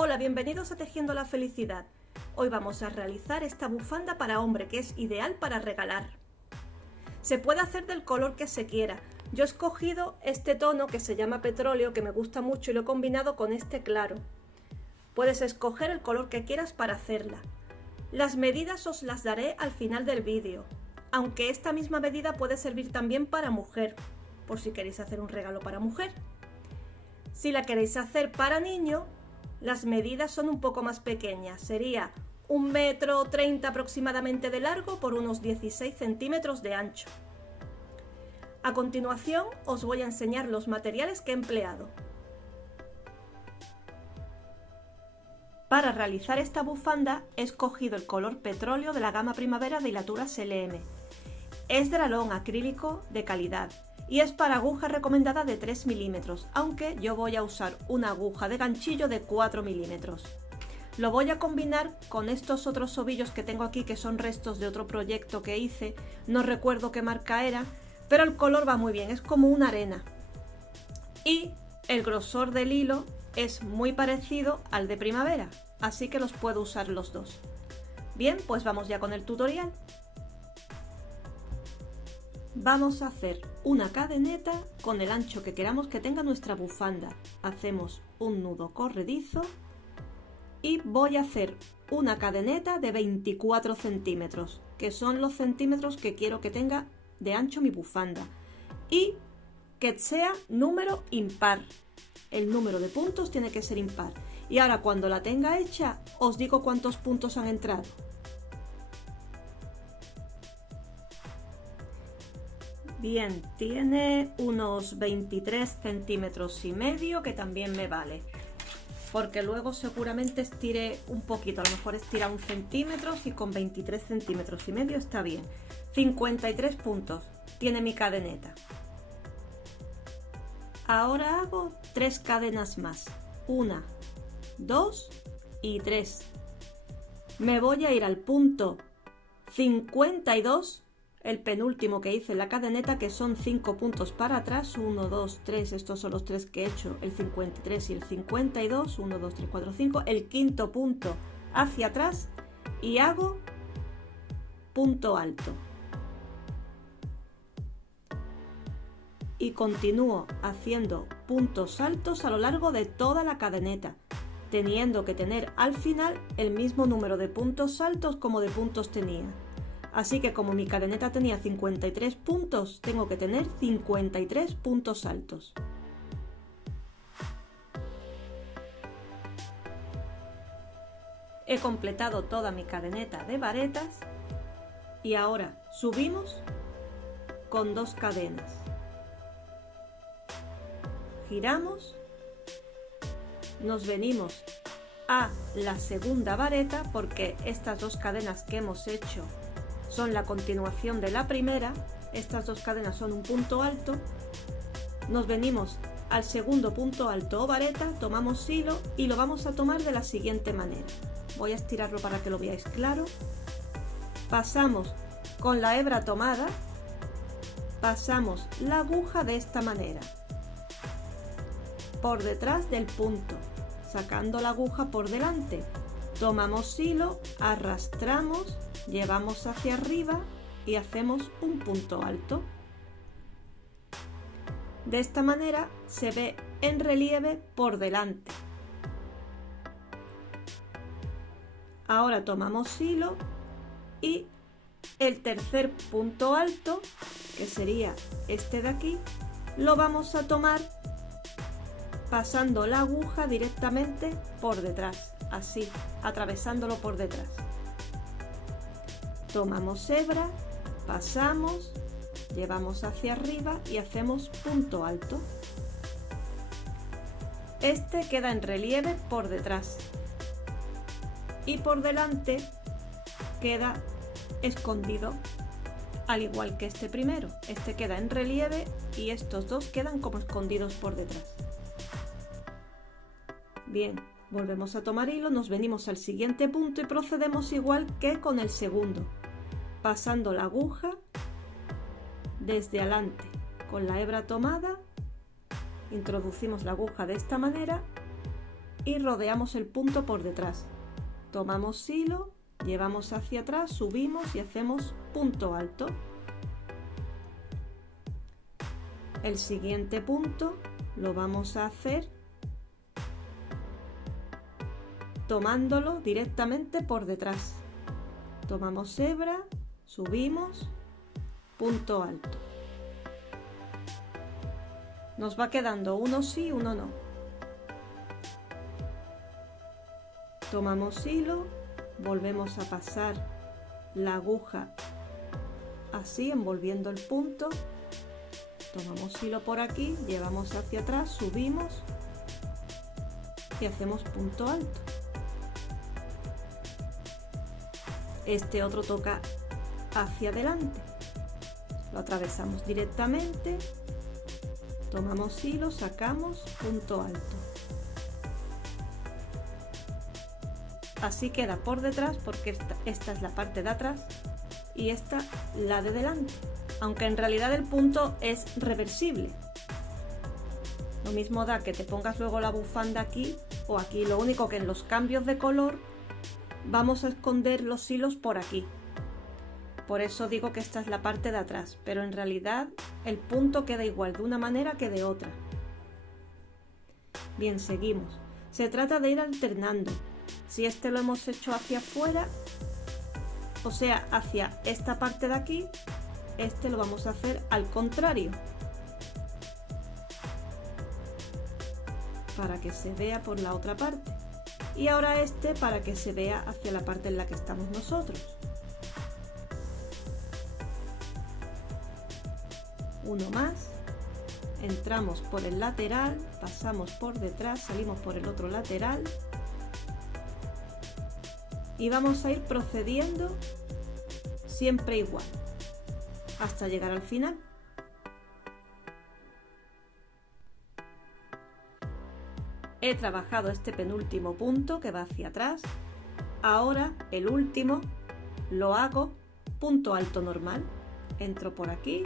Hola, bienvenidos a Tejiendo la Felicidad. Hoy vamos a realizar esta bufanda para hombre que es ideal para regalar. Se puede hacer del color que se quiera. Yo he escogido este tono que se llama petróleo, que me gusta mucho, y lo he combinado con este claro. Puedes escoger el color que quieras para hacerla. Las medidas os las daré al final del vídeo, aunque esta misma medida puede servir también para mujer, por si queréis hacer un regalo para mujer. Si la queréis hacer para niño, las medidas son un poco más pequeñas, sería 1,30 m aproximadamente de largo por unos 16 centímetros de ancho. A continuación os voy a enseñar los materiales que he empleado. Para realizar esta bufanda he escogido el color petróleo de la gama primavera de Hilaturas LM. Es de lalón acrílico de calidad y es para aguja recomendada de 3 milímetros, aunque yo voy a usar una aguja de ganchillo de 4 milímetros. Lo voy a combinar con estos otros ovillos que tengo aquí, que son restos de otro proyecto que hice, no recuerdo qué marca era, pero el color va muy bien, es como una arena. Y el grosor del hilo es muy parecido al de primavera, así que los puedo usar los dos. Bien, pues vamos ya con el tutorial. Vamos a hacer una cadeneta con el ancho que queramos que tenga nuestra bufanda. Hacemos un nudo corredizo y voy a hacer una cadeneta de 24 centímetros, que son los centímetros que quiero que tenga de ancho mi bufanda, y que sea número impar. El número de puntos tiene que ser impar. Y ahora, cuando la tenga hecha, os digo cuántos puntos han entrado. Bien, tiene unos 23 centímetros y medio, que también me vale, porque luego seguramente estire un poquito, a lo mejor estira 1 centímetro, y con 23 centímetros y medio está bien. 53 puntos tiene mi cadeneta. Ahora hago 3 cadenas más, 1, 2 y 3. Me voy a ir al punto 52, el penúltimo que hice en la cadeneta, que son 5 puntos para atrás, 1, 2, 3, estos son los 3 que he hecho, el 53 y el 52, 1, 2, 3, 4, 5, el quinto punto hacia atrás y hago punto alto. Y continúo haciendo puntos altos a lo largo de toda la cadeneta, teniendo que tener al final el mismo número de puntos altos como de puntos tenía. Así que como mi cadeneta tenía 53 puntos, tengo que tener 53 puntos altos. He completado toda mi cadeneta de varetas y ahora subimos con 2 cadenas. Giramos, nos venimos a la segunda vareta, porque estas 2 cadenas que hemos hecho son la continuación de la primera. Estas 2 cadenas son un punto alto. Nos venimos al segundo punto alto o vareta, tomamos hilo y lo vamos a tomar de la siguiente manera. Voy a estirarlo para que lo veáis claro. Pasamos con la hebra tomada, pasamos la aguja de esta manera, por detrás del punto, sacando la aguja por delante. Tomamos hilo, arrastramos, llevamos hacia arriba y hacemos un punto alto. De esta manera se ve en relieve por delante. Ahora tomamos hilo y el tercer punto alto, que sería este de aquí, lo vamos a tomar pasando la aguja directamente por detrás, así, atravesándolo por detrás. Tomamos hebra, pasamos, llevamos hacia arriba y hacemos punto alto. Este queda en relieve por detrás y por delante queda escondido, al igual que este primero. Este queda en relieve y estos dos quedan como escondidos por detrás. Bien, volvemos a tomar hilo, nos venimos al siguiente punto y procedemos igual que con el segundo, pasando la aguja desde adelante con la hebra tomada, introducimos la aguja de esta manera y rodeamos el punto por detrás. Tomamos hilo, llevamos hacia atrás, subimos y hacemos punto alto. El siguiente punto lo vamos a hacer tomándolo directamente por detrás. Tomamos hebra, subimos, punto alto. Nos va quedando uno sí, uno no. Tomamos hilo, volvemos a pasar la aguja así envolviendo el punto. Tomamos hilo por aquí, llevamos hacia atrás, subimos y hacemos punto alto. Este otro toca hacia adelante. Lo atravesamos directamente, tomamos hilo, sacamos, punto alto. Así queda por detrás porque esta es la parte de atrás y esta la de delante. Aunque en realidad el punto es reversible. Lo mismo da que te pongas luego la bufanda aquí o aquí, lo único que en los cambios de color vamos a esconder los hilos por aquí. Por eso digo que esta es la parte de atrás, pero en realidad el punto queda igual de una manera que de otra. Bien, seguimos. Se trata de ir alternando. Si este lo hemos hecho hacia afuera, o sea, hacia esta parte de aquí, este lo vamos a hacer al contrario, para que se vea por la otra parte, y ahora este para que se vea hacia la parte en la que estamos nosotros. Uno más, entramos por el lateral, pasamos por detrás, salimos por el otro lateral y vamos a ir procediendo siempre igual hasta llegar al final. He trabajado este penúltimo punto que va hacia atrás. Ahora el último lo hago punto alto normal. Entro por aquí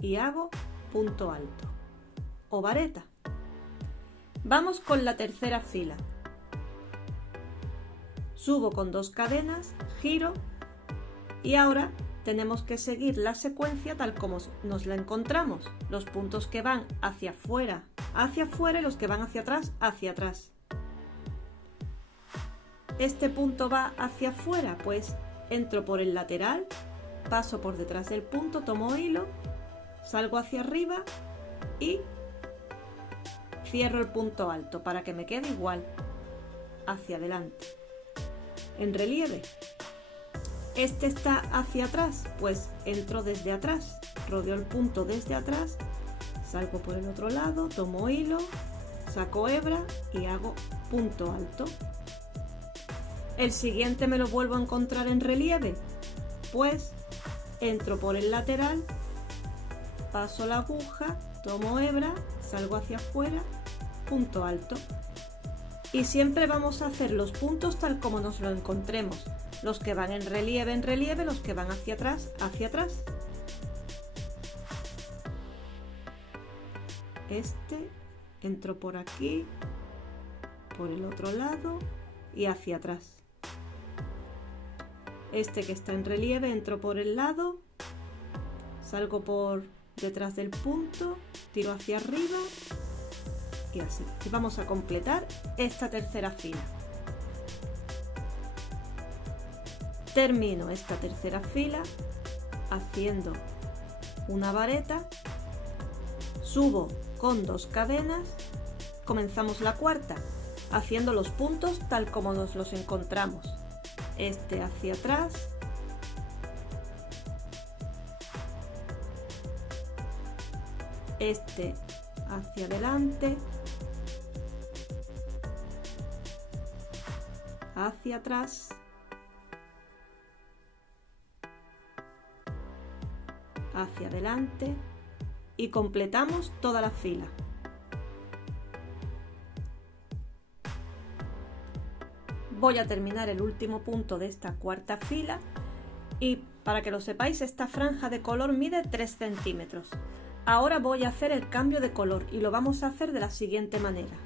y hago punto alto o vareta. Vamos con la tercera fila. Subo con 2 cadenas, giro y ahora tenemos que seguir la secuencia tal como nos la encontramos. Los puntos que van hacia afuera y los que van hacia atrás. Este punto va hacia afuera, pues entro por el lateral, paso por detrás del punto, tomo hilo, salgo hacia arriba y cierro el punto alto para que me quede igual hacia adelante. En relieve. Este está hacia atrás, pues entro desde atrás, rodeo el punto desde atrás, salgo por el otro lado, tomo hilo, saco hebra y hago punto alto. El siguiente me lo vuelvo a encontrar en relieve, pues entro por el lateral, paso la aguja, tomo hebra, salgo hacia afuera, punto alto. Y siempre vamos a hacer los puntos tal como nos lo encontremos. Los que van en relieve, los que van hacia atrás, hacia atrás. Este entro por aquí, por el otro lado y hacia atrás. Este que está en relieve entro por el lado, salgo por detrás del punto, tiro hacia arriba y así. Y vamos a completar esta tercera fila. Termino esta tercera fila haciendo una vareta, subo con 2 cadenas, comenzamos la cuarta haciendo los puntos tal como nos los encontramos. Este hacia atrás, este hacia adelante, hacia atrás, hacia adelante y completamos toda la fila. Voy a terminar el último punto de esta cuarta fila y para que lo sepáis, esta franja de color mide 3 centímetros. Ahora voy a hacer el cambio de color y lo vamos a hacer de la siguiente manera.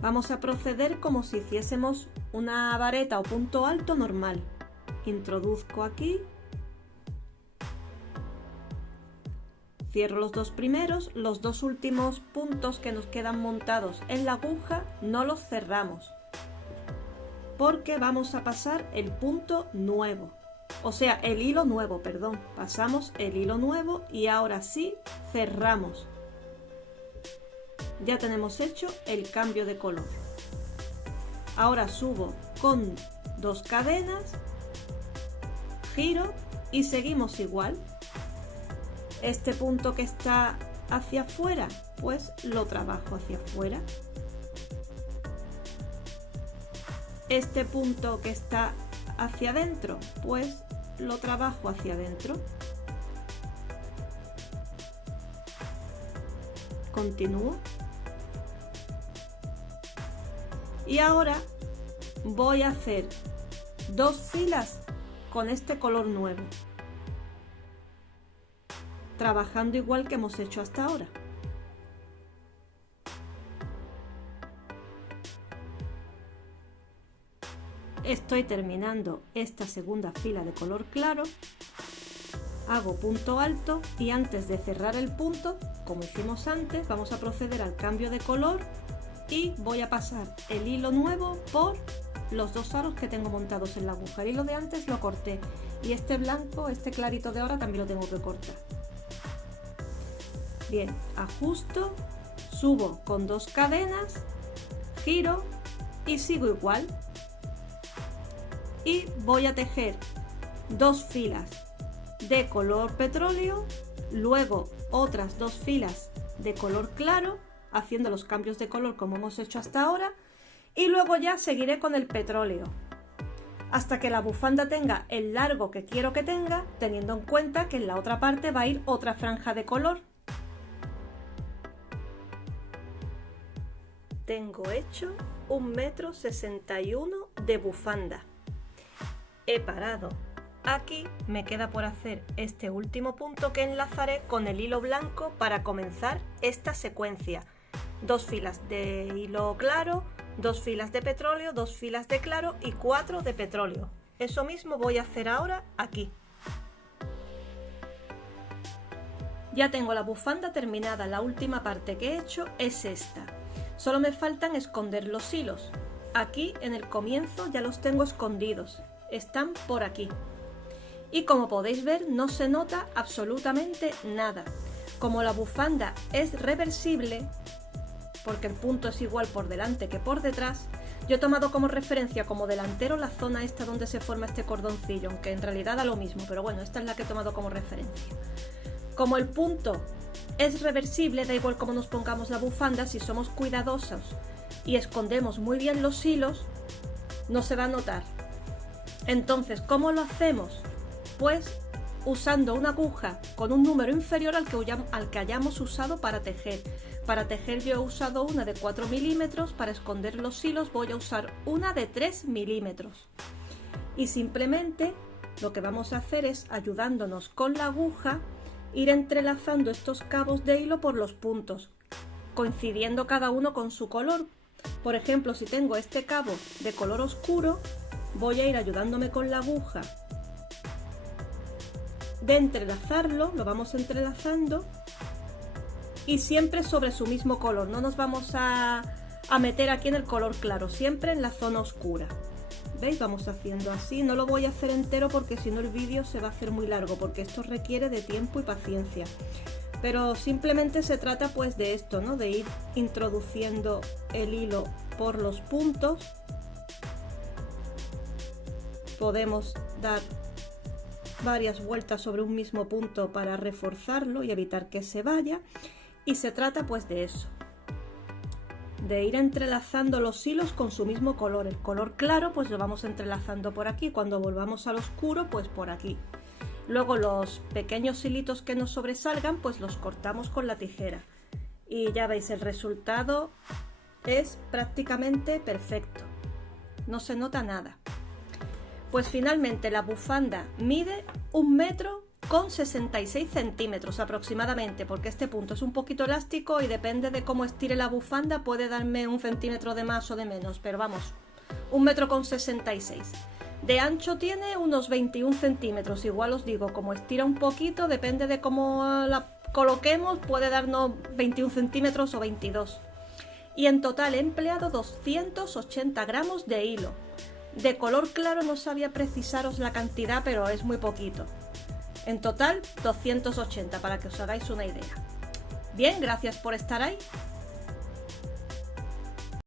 Vamos a proceder como si hiciésemos una vareta o punto alto normal. Introduzco aquí, cierro los dos primeros, los dos últimos puntos que nos quedan montados en la aguja no los cerramos, porque vamos a pasar el punto nuevo, o sea, el hilo nuevo, perdón, pasamos el hilo nuevo y ahora sí cerramos. Ya tenemos hecho el cambio de color. Ahora subo con 2 cadenas, giro y seguimos igual. Este punto que está hacia afuera, pues lo trabajo hacia afuera. Este punto que está hacia adentro, pues lo trabajo hacia adentro. Continúo. Y ahora voy a hacer 2 filas con este color nuevo, trabajando igual que hemos hecho hasta ahora. Estoy terminando esta segunda fila de color claro, hago punto alto y antes de cerrar el punto, como hicimos antes, vamos a proceder al cambio de color y voy a pasar el hilo nuevo por los 2 aros que tengo montados en la aguja. El hilo de antes lo corté y este blanco, este clarito de ahora también lo tengo que cortar. Bien, ajusto, subo con 2 cadenas, giro y sigo igual. Y voy a tejer 2 filas de color petróleo, luego otras 2 filas de color claro, haciendo los cambios de color como hemos hecho hasta ahora, y luego ya seguiré con el petróleo hasta que la bufanda tenga el largo que quiero que tenga, teniendo en cuenta que en la otra parte va a ir otra franja de color. Tengo hecho 1,61 m de bufanda. He parado aquí, me queda por hacer este último punto que enlazaré con el hilo blanco para comenzar esta secuencia. 2 filas de hilo claro, 2 filas de petróleo, 2 filas de claro y 4 de petróleo. Eso mismo voy a hacer ahora aquí. Ya tengo la bufanda terminada, la última parte que he hecho es esta. Solo me faltan esconder los hilos. Aquí en el comienzo ya los tengo escondidos, están por aquí. Y como podéis ver no se nota absolutamente nada. Como la bufanda es reversible, porque el punto es igual por delante que por detrás, yo he tomado como referencia como delantero la zona esta donde se forma este cordoncillo, aunque en realidad da lo mismo, pero bueno, esta es la que he tomado como referencia. Como el punto es reversible, da igual cómo nos pongamos la bufanda, si somos cuidadosos y escondemos muy bien los hilos, no se va a notar. Entonces, ¿cómo lo hacemos? Pues usando una aguja con un número inferior al que hayamos usado para tejer. Para tejer yo he usado una de 4 milímetros, para esconder los hilos voy a usar una de 3 milímetros. Y simplemente lo que vamos a hacer es, ayudándonos con la aguja, ir entrelazando estos cabos de hilo por los puntos, coincidiendo cada uno con su color. Por ejemplo, si tengo este cabo de color oscuro, voy a ir ayudándome con la aguja de entrelazarlo, lo vamos entrelazando y siempre sobre su mismo color, no nos vamos a meter aquí en el color claro, siempre en la zona oscura. ¿Veis? Vamos haciendo así, no lo voy a hacer entero porque si no el vídeo se va a hacer muy largo, porque esto requiere de tiempo y paciencia. Pero simplemente se trata pues de esto, ¿no? De ir introduciendo el hilo por los puntos. Podemos dar varias vueltas sobre un mismo punto para reforzarlo y evitar que se vaya. Y se trata pues de eso, de ir entrelazando los hilos con su mismo color. El color claro pues lo vamos entrelazando por aquí, cuando volvamos al oscuro pues por aquí. Luego los pequeños hilitos que nos sobresalgan pues los cortamos con la tijera. Y ya veis, el resultado es prácticamente perfecto, no se nota nada. Pues finalmente la bufanda mide 1,61 m con 66 centímetros aproximadamente, porque este punto es un poquito elástico y depende de cómo estire la bufanda puede darme un centímetro de más o de menos, pero vamos, 1,66 m. De ancho tiene unos 21 centímetros, igual os digo, como estira un poquito, depende de cómo la coloquemos, puede darnos 21 centímetros o 22. Y en total he empleado 280 gramos de hilo. De color claro no sabía precisaros la cantidad, pero es muy poquito. En total 280 para que os hagáis una idea. Bien, gracias por estar ahí.